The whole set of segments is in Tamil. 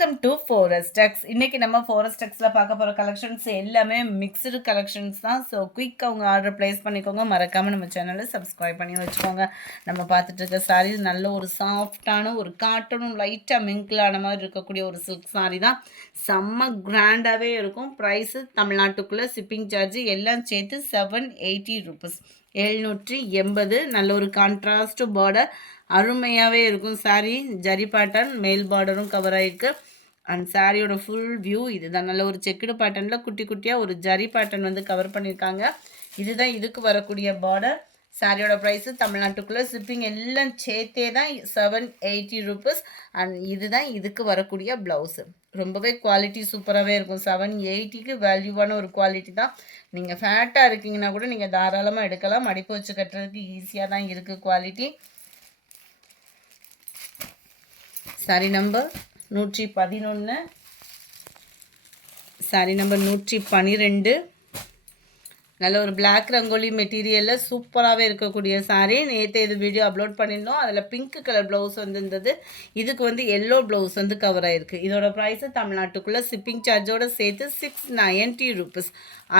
Welcome to ஃபோரஸ்டெக்ஸ். இன்னைக்கு நம்ம ஃபோரஸ்டெக்ஸில் பார்க்க போகிற கலெக்ஷன்ஸ் எல்லாமே மிக்சடு கலெக்ஷன்ஸ் தான். ஸோ குயிக் அவங்க ஆர்டர் ப்ளேஸ் பண்ணிக்கோங்க. மறக்காமல் நம்ம சேனலை சப்ஸ்கிரைப் பண்ணி வச்சுக்கோங்க. நம்ம பார்த்துட்டு இருக்க சாரீ நல்ல ஒரு சாஃப்டான ஒரு காட்டனும் லைட்டாக மிங்கிளான மாதிரி இருக்கக்கூடிய ஒரு சில்க் சாரீ தான். செம்ம கிராண்டாகவே இருக்கும். ப்ரைஸு தமிழ்நாட்டுக்குள்ளே ஷிப்பிங் சார்ஜ் எல்லாம் சேர்த்து 780 rupees, 780. நல்ல ஒரு கான்ட்ராஸ்ட் பார்டர், அருமையாகவே இருக்கும் சாரீ. ஜரி பேட்டர்ன், மேல் பார்டரும் கவர் ஆகிருக்கு. அண்ட் சாரியோட ஃபுல் வியூ இதுதான். நல்ல ஒரு செக்குடு பேட்டர்னில் குட்டி குட்டியாக ஒரு ஜரி பேட்டர்ன் வந்து கவர் பண்ணியிருக்காங்க. இதுதான் இதுக்கு வரக்கூடிய பார்டர். சாரியோட ப்ரைஸு தமிழ்நாட்டுக்குள்ளே ஷிப்பிங் எல்லாம் சேர்த்தே தான் 780 rupees. அண்ட் இதுதான் இதுக்கு வரக்கூடிய ப்ளவுஸு. ரொம்பவே குவாலிட்டி சூப்பராகவே இருக்கும். 780க்கு வேல்யூவான ஒரு குவாலிட்டி தான். நீங்கள் ஃபேட்டாக இருக்கீங்கன்னா கூட நீங்கள் தாராளமாக எடுக்கலாம். மடிப்பு வச்சு கட்டுறதுக்கு ஈஸியாக தான் இருக்குது quality. Sorry number 111, sorry number 112. நல்ல ஒரு பிளாக் ரங்கோலி மெட்டீரியலில் சூப்பராகவே இருக்கக்கூடிய சாரீ. நேற்று இது வீடியோ அப்லோட் பண்ணியிருந்தோம். அதில் பிங்க் கலர் ப்ளவுஸ் வந்துருந்தது. இதுக்கு வந்து எல்லோ ப்ளவுஸ் வந்து கவர் ஆகிருக்கு. இதோட ப்ரைஸு தமிழ்நாட்டுக்குள்ளே ஷிப்பிங் சார்ஜோடு சேர்த்து 690 rupees,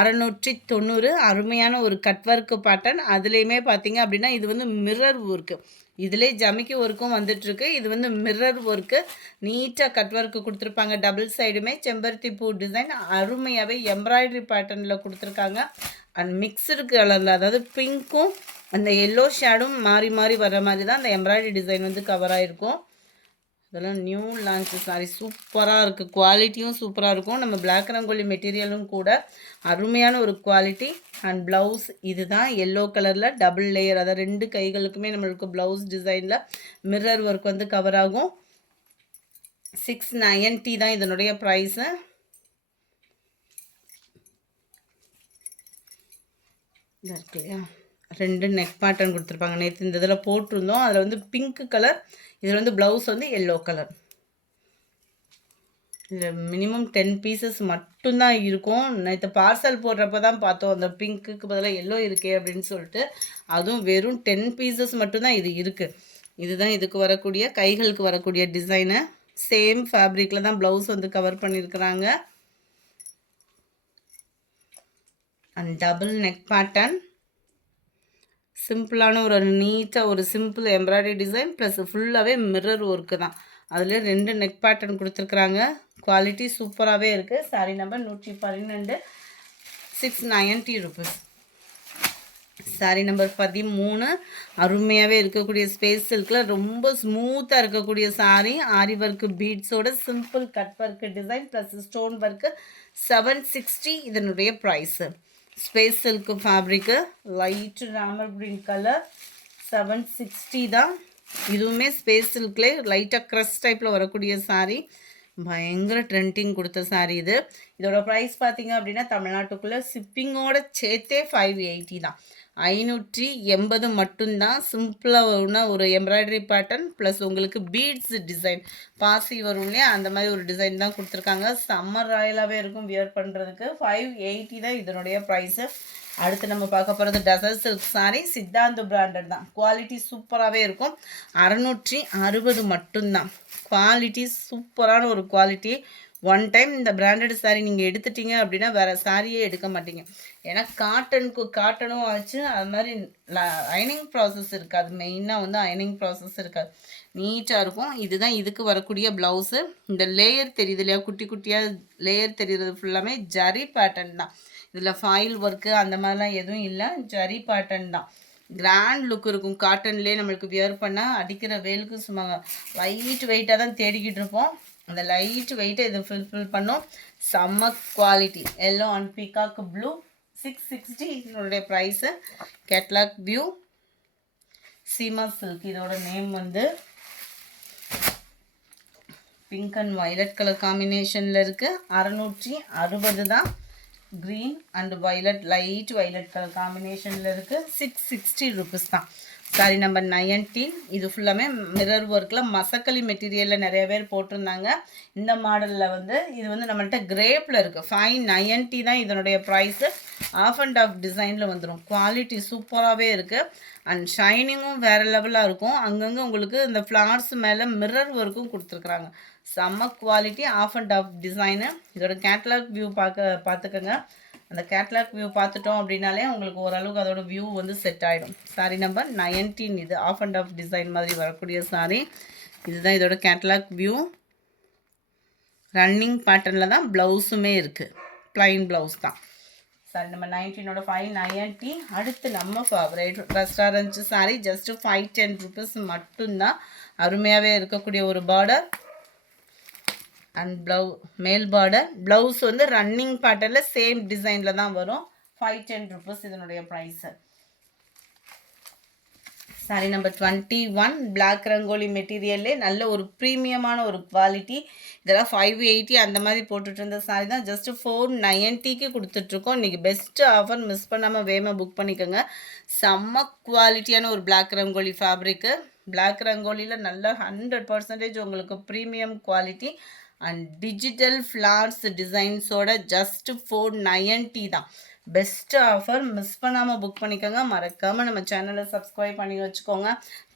690. அருமையான ஒரு கட் ஒர்க்கு பேட்டர்ன். அதுலேயுமே பார்த்தீங்க அப்படின்னா இது வந்து மிரர் ஒர்க்கு. இதிலே ஜமிக்கி ஒர்க்கும் வந்துட்டுருக்கு. இது வந்து மிரர் ஒர்க்கு. நீட்டாக கட் ஒர்க்கு கொடுத்துருப்பாங்க. டபுள் சைடுமே செம்பருத்தி பூ டிசைன் அருமையாகவே எம்ப்ராய்டரி பேட்டர்னில் கொடுத்துருக்காங்க. அண்ட் மிக்சடு கலரில், அதாவது பிங்க்கும் அந்த எல்லோ ஷேடும் மாறி மாறி வர மாதிரி தான் அந்த எம்ப்ராய்டரி டிசைன் வந்து கவர் ஆகிருக்கும். இதெல்லாம் நியூ லான்ச் சாரி. சூப்பராக இருக்குது. குவாலிட்டியும் சூப்பராக இருக்கும். நம்ம பிளாக் ரங்கோலி மெட்டீரியலும் கூட அருமையான ஒரு குவாலிட்டி. அண்ட் ப்ளவுஸ் இதுதான் எல்லோ கலரில் டபுள் லேயர், அதாவது 2 கைகளுக்குமே நம்மளுக்கு ப்ளவுஸ் டிசைனில் மிரர் ஒர்க் வந்து கவர் ஆகும். 690 தான் இதனுடைய ப்ரைஸு. இருக்கு இல்லையா, 2 நெக் பேட்டர்ன் கொடுத்துருப்பாங்க. நேற்று இந்த இதில் போட்டிருந்தோம். அதில் வந்து பிங்க் கலர், இதில் வந்து ப்ளவுஸ் வந்து எல்லோ கலர். இதில் மினிமம் 10 pieces மட்டும்தான் இருக்கும். நேற்று பார்சல் போடுறப்ப தான் பார்த்தோம் அந்த பிங்க்குக்கு பதிலாக எல்லோ இருக்கே அப்படின்னு சொல்லிட்டு. அதுவும் வெறும் 10 pieces மட்டும்தான் இது இருக்குது. இதுதான் இதுக்கு வரக்கூடிய கைகளுக்கு வரக்கூடிய டிசைனு. சேம் ஃபேப்ரிக்கில் தான் ப்ளவுஸ் வந்து கவர் பண்ணியிருக்கிறாங்க. அண்ட் டபுள் நெக் பேட்டர்ன், சிம்பிளான ஒரு நீட்டாக ஒரு சிம்பிள் எம்ப்ராய்டரி டிசைன் ப்ளஸ் ஃபுல்லாகவே மிரர் ஒர்க்கு தான். அதில் 2 நெக் பேட்டர்ன் கொடுத்துருக்குறாங்க. குவாலிட்டி சூப்பராகவே இருக்குது. Sari number 112, 690 rupees. Sari number 13, அருமையாகவே இருக்கக்கூடிய ஸ்பேஸ் சில்கில் ரொம்ப ஸ்மூத்தாக இருக்கக்கூடிய சாரீ. ஆரி ஒர்க்கு பீட்ஸோட simple cut work design plus stone work. 760 இதனுடைய price. Space silk fabric, light Ramar green colour. 760 தான். இதுவுமே ஸ்பேஸ் சில்க்லேயே லைட்டாக க்ரஷ் டைப்பில் வரக்கூடிய சாரீ. பயங்கர ட்ரெண்டிங் கொடுத்த சாரீ இது. இதோட ப்ரைஸ் பார்த்தீங்க அப்படின்னா தமிழ்நாட்டுக்குள்ளே ஷிப்பிங்கோட சேர்த்தே 580 தான். 580 மட்டும்தான். சிம்பிளாக ஒரு எம்ப்ராய்டரி பேட்டர்ன் ப்ளஸ் உங்களுக்கு பீட்ஸ் டிசைன், பாசி வரும் இல்லையா, அந்த மாதிரி ஒரு டிசைன் தான் கொடுத்துருக்காங்க. சம்மர் ராயலாகவே இருக்கும் வியர் பண்ணுறதுக்கு. 580 தான் இதனுடைய ப்ரைஸு. அடுத்து நம்ம பார்க்க போகிறது டசர் சில்க் சாரீ. சித்தாந்த பிராண்டட் தான். குவாலிட்டி சூப்பராகவே இருக்கும். 660 மட்டும்தான். குவாலிட்டி சூப்பரான ஒரு குவாலிட்டி. ஒன் டைம் இந்த பிராண்டட் சாரீ நீங்கள் எடுத்துட்டீங்க அப்படின்னா வேறு சாரியே எடுக்க மாட்டீங்க. ஏன்னா காட்டனும் ஆச்சு. அது மாதிரி அயனிங் ப்ராசஸ் இருக்காது. மெயினாக வந்து அயனிங் ப்ராசஸ் இருக்காது. நீட்டாக இருக்கும். இதுதான் இதுக்கு வரக்கூடிய ப்ளவுஸு. இந்த லேயர் தெரியுது இல்லையா, குட்டி குட்டியாக லேயர் தெரியுறது ஃபுல்லாமே ஜரி பேட்டர்ன் தான். இதில் ஃபாயில் ஒர்க்கு அந்த மாதிரிலாம் எதுவும் இல்லை. ஜரி பேட்டர்ன் தான். கிராண்ட் லுக் இருக்கும். காட்டன்லேயே நம்மளுக்கு வியர் பண்ணால் அடிக்கிற வெயிலுக்கு சும்மா லைட் வெயிட்டாக தான் தேடிக்கிட்டு இருப்போம். அந்த லைட் வெயிட்டை இது ஃபில் பண்ணும். செம்ம quality. Yellow and peacock blue. 660 இதனுடைய price. Catalogue view, Seema silk. இதோட நேம் வந்து பிங்க் அண்ட் வயலட் கலர் காம்பினேஷனில் இருக்குது. 660 தான். Green and violet, light violet colour காம்பினேஷனில் இருக்குது. 660 rupees தான். சாரி நம்பர் 19. இது ஃபுல்லாமே மிரர் ஒர்க்கில் மசக்களி மெட்டீரியலில் நிறைய பேர் போட்டிருந்தாங்க. இந்த மாடலில் வந்து இது வந்து நம்மள்கிட்ட கிரேப்பில் இருக்குது. 590 தான் இதனுடைய ப்ரைஸு. ஆஃப் அண்ட் ஆஃப் டிசைனில் வந்துடும். குவாலிட்டி சூப்பராகவே இருக்குது. அண்ட் ஷைனிங்கும் வேறு லெவலாக இருக்கும். அங்கங்கே உங்களுக்கு இந்த ஃப்ளார்ஸ் மேலே மிரர் ஒர்க்கும் கொடுத்துருக்குறாங்க. செம்ம quality, half and half design. இதோட கேட்லாக் வியூ பார்த்துக்கோங்க. அந்த கேட்லாக் வியூ பார்த்துட்டோம் அப்படின்னாலே உங்களுக்கு ஓரளவுக்கு அதோட வியூ வந்து செட் ஆகிடும். Sorry number 19. இது ஆஃப் அண்ட் ஆஃப் டிசைன் மாதிரி வரக்கூடிய சாரி. இதுதான் இதோட கேட்லாக் வியூ. ரன்னிங் பேட்டர்னில் தான் ப்ளவுஸுமே இருக்குது. ப்ளைன் ப்ளவுஸ் தான். சாரி நம்பர் 19ஓட 590. அடுத்து நம்ம favourite restaurant sari. Just 510 rupees மட்டும்தான். அருமையாகவே இருக்கக்கூடிய ஒரு பார்டர் அண்ட் மேல் பார்டர். ப்ளவுஸ் வந்து ரன்னிங் பேட்டர்னில் சேம் டிசைனில் தான் வரும். 510 ருபீஸ் இதனுடைய ப்ரைஸு. சாரி நம்பர் 21. பிளாக் ரங்கோலி மெட்டீரியல்லே நல்ல ஒரு ப்ரீமியமான ஒரு குவாலிட்டி. இதெல்லாம் 580 அந்த மாதிரி போட்டுட்டு இருந்த சாரி தான். ஜஸ்ட்டு 490க்கு கொடுத்துட்ருக்கோம். இன்றைக்கி பெஸ்ட்டு ஆஃபர், மிஸ் பண்ணாமல் வேகமாக புக் பண்ணிக்கோங்க. செம்ம குவாலிட்டியான ஒரு பிளாக் ரங்கோலி ஃபேப்ரிக்கு. பிளாக் ரங்கோலியில் நல்ல 100% உங்களுக்கு premium quality and digital flowers டிசைன்ஸோட ஜஸ்ட்டு 490 தான். பெஸ்ட் ஆஃபர், மிஸ் பண்ணாமல் புக் பண்ணிக்கோங்க. மறக்காமல் நம்ம சேனலை சப்ஸ்கிரைப் பண்ணி வச்சுக்கோங்க.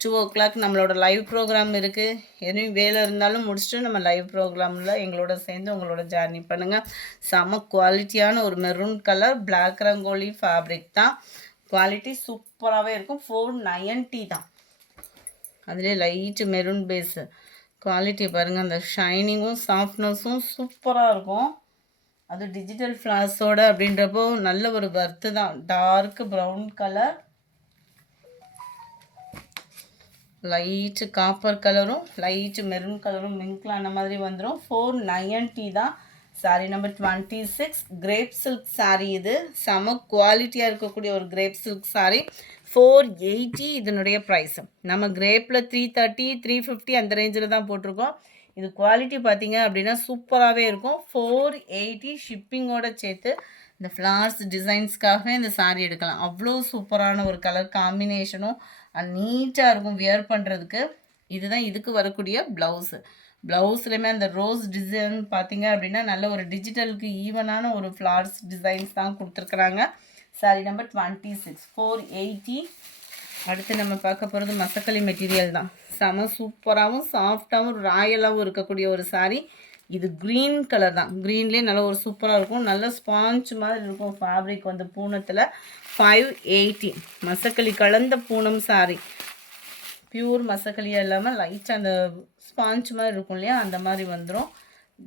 2 o'clock நம்மளோட லைவ் ப்ரோக்ராம் இருக்குது. எதுவும் வேலை இருந்தாலும் முடிச்சுட்டு நம்ம லைவ் ப்ரோக்ராமில் எங்களோட சேர்ந்து உங்களோட ஜேர்னி பண்ணுங்கள். செம குவாலிட்டியான ஒரு maroon colour black rangoli fabric தான். குவாலிட்டி சூப்பராகவே இருக்கும். 490 தான். அதுலேயே லைட்டு மெரூன் பேஸு. குவாலிட்டி பாருங்கள், அந்த ஷைனிங்கும் சாஃப்ட்னஸும் சூப்பராக இருக்கும். அது டிஜிட்டல் ஃப்ளாஸோட அப்படின்றப்போ நல்ல ஒரு வர்த்து தான். Dark brown colour, light copper கலரும் லைட்டு மெரூன் கலரும் மிங்க்லான மாதிரி வந்துடும். 490 தான். Sari number 26. Crepe silk sari. இது செம குவாலிட்டியாக இருக்கக்கூடிய ஒரு கிரேப் சில்க் சாரீ. 480 இதனுடைய ப்ரைஸ். நம்ம கிரேப்பில் 330 350 அந்த ரேஞ்சில் தான் போட்டிருக்கோம். இது குவாலிட்டி பார்த்தீங்க அப்படின்னா சூப்பராகவே இருக்கும். 480 ஷிப்பிங்கோடு சேர்த்து. இந்த ஃப்ளார்ஸ் டிசைன்ஸ்க்காகவே இந்த சாரீ எடுக்கலாம். அவ்வளோ சூப்பரான ஒரு கலர் காம்பினேஷனும் நீட்டாக இருக்கும் வியர் பண்ணுறதுக்கு. இதுதான் இதுக்கு வரக்கூடிய ப்ளவுஸு. ப்ளவுஸ்லேயுமே அந்த ரோஸ் டிசைன் பார்த்தீங்க அப்படின்னா நல்ல ஒரு டிஜிட்டலுக்கு ஈவனான ஒரு ஃப்ளார்ஸ் டிசைன்ஸ் தான் கொடுத்துருக்குறாங்க. Sorry number 26. 480. அடுத்து நம்ம பார்க்க போகிறது மசக்களி மெட்டீரியல் தான். செம சூப்பராகவும் சாஃப்டாகவும் ராயலாகவும் இருக்கக்கூடிய ஒரு சாரீ. இது க்ரீன் கலர் தான். க்ரீன்லேயே நல்ல ஒரு சூப்பராக இருக்கும். நல்ல ஸ்பாஞ்ச் மாதிரி இருக்கும் ஃபேப்ரிக் வந்து பூனத்தில். 580. மசக்களி கலந்த பூனம் சாரீ. பியூர் மசக்களியாக இல்லாமல் லைட்டாக அந்த ஸ்பாஞ்ச் மாதிரி இருக்கும் இல்லையா, அந்த மாதிரி வந்துடும்.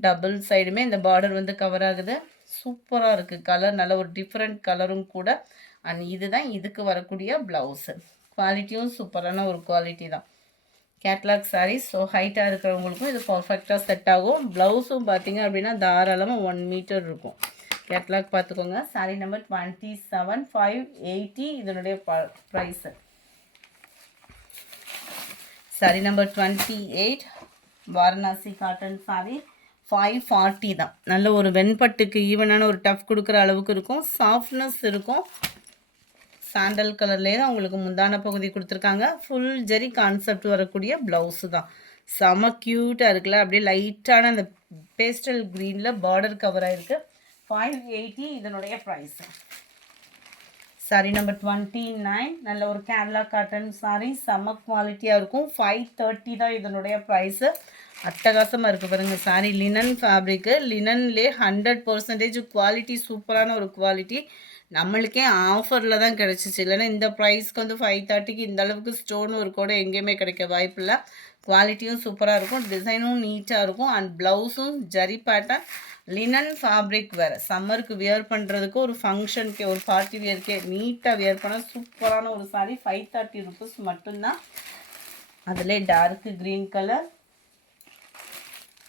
டபுள் சைடுமே இந்த பார்டர் வந்து கவர் ஆகுது. சூப்பராக இருக்குது. கலர் நல்ல ஒரு டிஃப்ரெண்ட் கலரும் கூட. அண்ட் இதுதான் இதுக்கு வரக்கூடிய ப்ளவுஸு. குவாலிட்டியும் சூப்பரான ஒரு குவாலிட்டி தான். கேட்லாக் சாரீஸ். ஸோ ஹைட்டாக இருக்கிறவங்களுக்கும் இது பர்ஃபெக்டாக செட் ஆகும். ப்ளவுஸும் பார்த்தீங்க அப்படின்னா தாராளமாக 1 மீட்டர் இருக்கும். கேட்லாக் பார்த்துக்கோங்க. சாரீ நம்பர் 27. 580 இதனுடைய price. Sari number 28. Varanasi cotton sari. 540 தான். நல்ல ஒரு வெண்பட்டுக்கு ஈவனான ஒரு டஃப் கொடுக்குற அளவுக்கு இருக்கும். சாஃப்ட்னஸ் இருக்கும். சாண்டல் கலர்லேயே தான் உங்களுக்கு முந்தான பகுதி கொடுத்துருக்காங்க. ஃபுல் ஜெரி கான்செப்ட் வரக்கூடிய ப்ளவுஸு தான். செம க்யூட்டாக இருக்குல்ல. அப்படியே லைட்டான அந்த பேஸ்டல் க்ரீனில் பார்டர் கவர் ஆகிருக்கு. 580 இதனுடைய ப்ரைஸு. சாரி நம்பர் 29. நல்ல ஒரு கேரளா காட்டன் சாரீ. செம குவாலிட்டியாக இருக்கும். 530 தான் இதனுடைய ப்ரைஸு. அட்டகாசமாக இருக்குது பாருங்கள் சாரீ. Linen fabric. லினன்லேயே 100% குவாலிட்டி சூப்பரான ஒரு குவாலிட்டி. நம்மளுக்கே ஆஃபரில் தான் கிடச்சிச்சு. இல்லைன்னா இந்த ப்ரைஸ்க்கு வந்து 530க்கு இந்த அளவுக்கு ஸ்டோன் ஒரு கூட எங்கேயுமே கிடைக்க வாய்ப்பில்லை. குவாலிட்டியும் சூப்பராக இருக்கும். டிசைனும் நீட்டாக இருக்கும். அண்ட் ப்ளவுஸும் ஜரி பேட்டர்ன் லினன் ஃபேப்ரிக் வேறு. சம்மருக்கு வியர் பண்ணுறதுக்கு, ஒரு ஃபங்க்ஷனுக்கு, ஒரு பார்ட்டி வியர்க்கே நீட்டாக வியர் பண்ண சூப்பரான ஒரு சாரீ. 530 ருபீஸ் மட்டும்தான். அதிலே டார்க்கு க்ரீன் கலர்.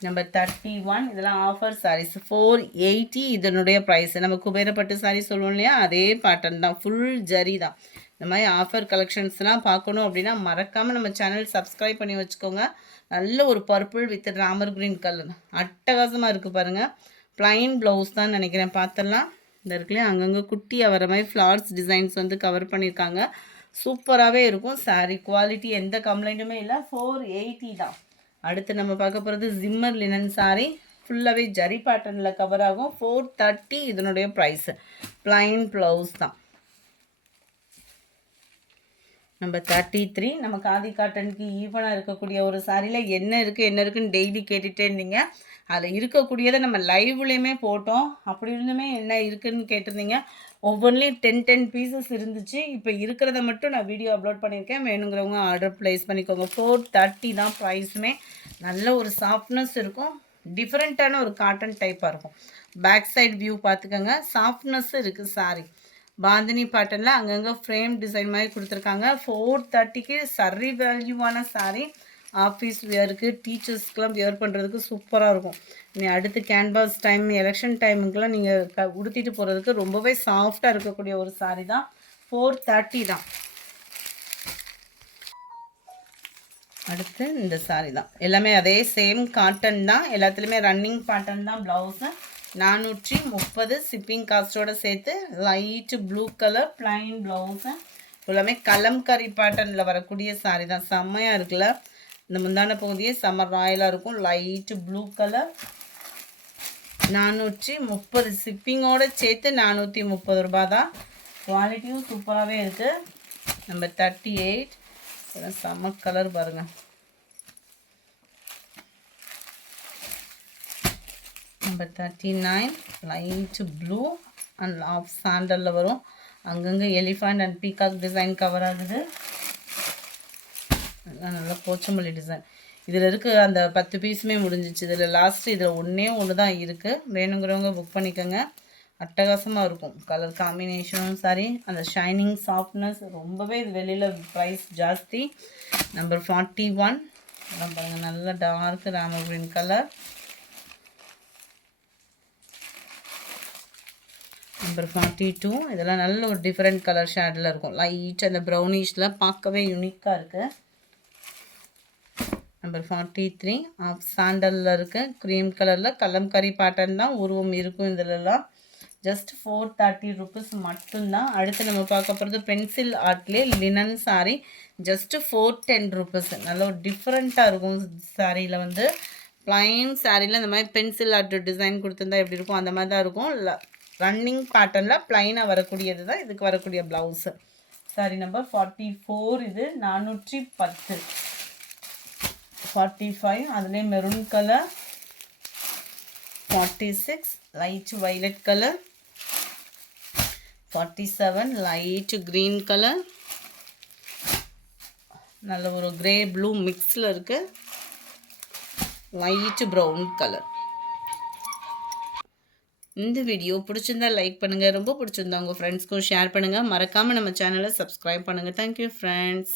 நம்பர் 31. இதெல்லாம் ஆஃபர் சாரீஸ். 480 இதனுடைய ப்ரைஸ். நம்ம குபேரப்பட்டு சாரீ சொல்லுவோம் இல்லையா, அதே பேட்டர்ன் தான். ஃபுல் ஜரி தான். இந்த மாதிரி ஆஃபர் கலெக்ஷன்ஸ்லாம் பார்க்கணும் அப்படின்னா மறக்காமல் நம்ம சேனல் சப்ஸ்கிரைப் பண்ணி வச்சுக்கோங்க. நல்ல ஒரு purple with Ramar green colour. அட்டகாசமாக இருக்குது பாருங்கள். ப்ளைன் ப்ளவுஸ் தான் நினைக்கிறேன். பார்த்துடலாம். இந்த இருக்குல்லையே அங்கங்கே குட்டியாக வர மாதிரி ஃப்ளார்ஸ் டிசைன்ஸ் வந்து கவர் பண்ணியிருக்காங்க. சூப்பராகவே இருக்கும். சாரீ குவாலிட்டி எந்த கம்ப்ளைண்ட்டுமே இல்லை. 480 தான். அடுத்து நம்ம பார்க்க போகிறது ஜிம்மர் லினன் சாரீ. ஃபுல்லாகவே ஜரி பேட்டர்னில் கவர் ஆகும். 430 இதனுடைய ப்ரைஸு. ப்ளைன் ப்ளவுஸ் தான். நம்பர் 33 நம்ம காதி காட்டனுக்கு ஈவனாக இருக்கக்கூடிய ஒரு சாரியில் என்ன இருக்குன்னு டெய்லி கேட்டுகிட்டே இருந்தீங்க. அதில் இருக்கக்கூடியதை நம்ம லைவ்லேயுமே போட்டோம். அப்படி இருந்துமே என்ன இருக்குதுன்னு கேட்டிருந்தீங்க. ஒவ்வொன்றிலையும் 10 பீசஸ் இருந்துச்சு. இப்போ இருக்கிறத மட்டும் நான் வீடியோ அப்லோட் பண்ணியிருக்கேன். வேணுங்கிறவங்க ஆர்டர் ப்ளேஸ் பண்ணிக்கோங்க. 430 தான் ப்ரைஸுமே. நல்ல ஒரு சாஃப்ட்னஸ் இருக்கும். டிஃப்ரெண்ட்டான ஒரு காட்டன் டைப்பாக இருக்கும். பேக் சைடு வியூ பார்த்துக்கோங்க. சாஃப்ட்னஸ் இருக்குது சாரி. பாந்தினி பாட்டனில் அங்கங்கே ஃப்ரேம் டிசைன் மாதிரி கொடுத்துருக்காங்க. 430க்கு சரி வேல்யூவான சாரீ. ஆஃபீஸ் வியருக்கு, டீச்சர்ஸ்க்கெலாம் வியர் பண்ணுறதுக்கு சூப்பராக இருக்கும். நீ அடுத்து கேன்வாஸ் டைம், எலெக்ஷன் டைமுக்கெலாம் நீங்கள் உடுத்திட்டு போகிறதுக்கு ரொம்பவே சாஃப்டாக இருக்கக்கூடிய ஒரு சாரீ தான். 430 தான். அடுத்து இந்த சாரீ தான். எல்லாமே அதே சேம் காட்டன் தான். எல்லாத்துலேயுமே ரன்னிங் பாட்டன் தான். ப்ளவுஸு 430 ஷிப்பிங் காஸ்ட்டோடு சேர்த்து. Light blue colour plain blouse. எல்லாமே கலம்கரி பேட்டர்னில் வரக்கூடிய சாரீ தான். செம்மையாக இருக்குல்ல. இந்த முந்தான பகுதியே செம்ம ராயலாக இருக்கும். லைட்டு ப்ளூ கலர் 430 ஷிப்பிங்கோடு சேர்த்து 430 ரூபா தான். குவாலிட்டியும் சூப்பராகவே இருக்குது. நம்பர் 38 செம்ம கலர் பாருங்கள். Number 39 light blue and off சாண்டலில் வரும். அங்கங்கே elephant and peacock design cover ஆகுது. அதெல்லாம் நல்லா போச்சம்பள்ளி டிசைன். இதில் இருக்க அந்த 10 பீஸுமே முடிஞ்சிச்சு. இதில் லாஸ்ட்டு இதில் ஒன்று தான் இருக்குது. வேணுங்கிறவங்க புக் பண்ணிக்கோங்க. அட்டகாசமாக இருக்கும். கலர் காம்பினேஷனும் சாரி அந்த ஷைனிங் சாஃப்ட்னஸ் ரொம்பவே இது வெளியில் ப்ரைஸ் ஜாஸ்தி. நம்பர் 41 பாருங்கள். நல்ல டார்க் ராம கிரீன் கலர். நம்பர் 42 இதெல்லாம் நல்ல ஒரு டிஃப்ரெண்ட் கலர் ஷேடில் இருக்கும். லைட் அந்த ப்ரௌனிஷில் பார்க்கவே யூனிக்காக இருக்குது. நம்பர் 43 ஆஃப் சாண்டலில் இருக்குது. க்ரீம் கலரில் கலம்கரி பேட்டர்ன் தான் உருவம் இருக்கும். இதிலெல்லாம் ஜஸ்ட் 430 ருபீஸ் மட்டும்தான். அடுத்து நம்ம பார்க்க போகிறது பென்சில் ஆர்ட்லேயே லினன் சாரீ. Just 410 rupees. நல்ல ஒரு டிஃப்ரெண்ட்டாக இருக்கும். சாரியில் வந்து ப்ளைன் சாரியில் இந்த மாதிரி பென்சில் ஆர்ட் டிசைன் கொடுத்துருந்தா எப்படி இருக்கும் அந்த மாதிரி தான் இருக்கும். ரன்னிங் பேட்டர்னில் ப்ளைனாக வரக்கூடியது தான் இதுக்கு வரக்கூடிய ப்ளவுஸு. சாரி நம்பர் 44 இது 410. 45 அதுலேயே maroon colour. 46 light violet colour. 47 light green colour. நல்ல ஒரு கிரே ப்ளூ மிக்ஸில் இருக்குது. Light brown colour. இந்த வீடியோ பிடிச்சிருந்தா லைக் பண்ணுங்கள். ரொம்ப பிடிச்சிருந்தா உங்கள் ஃப்ரெண்ட்ஸ்க்கும் ஷேர் பண்ணுங்கள். மறக்காமல் நம்ம சேனலை சப்ஸ்கிரைப் பண்ணுங்கள். Thank you friends.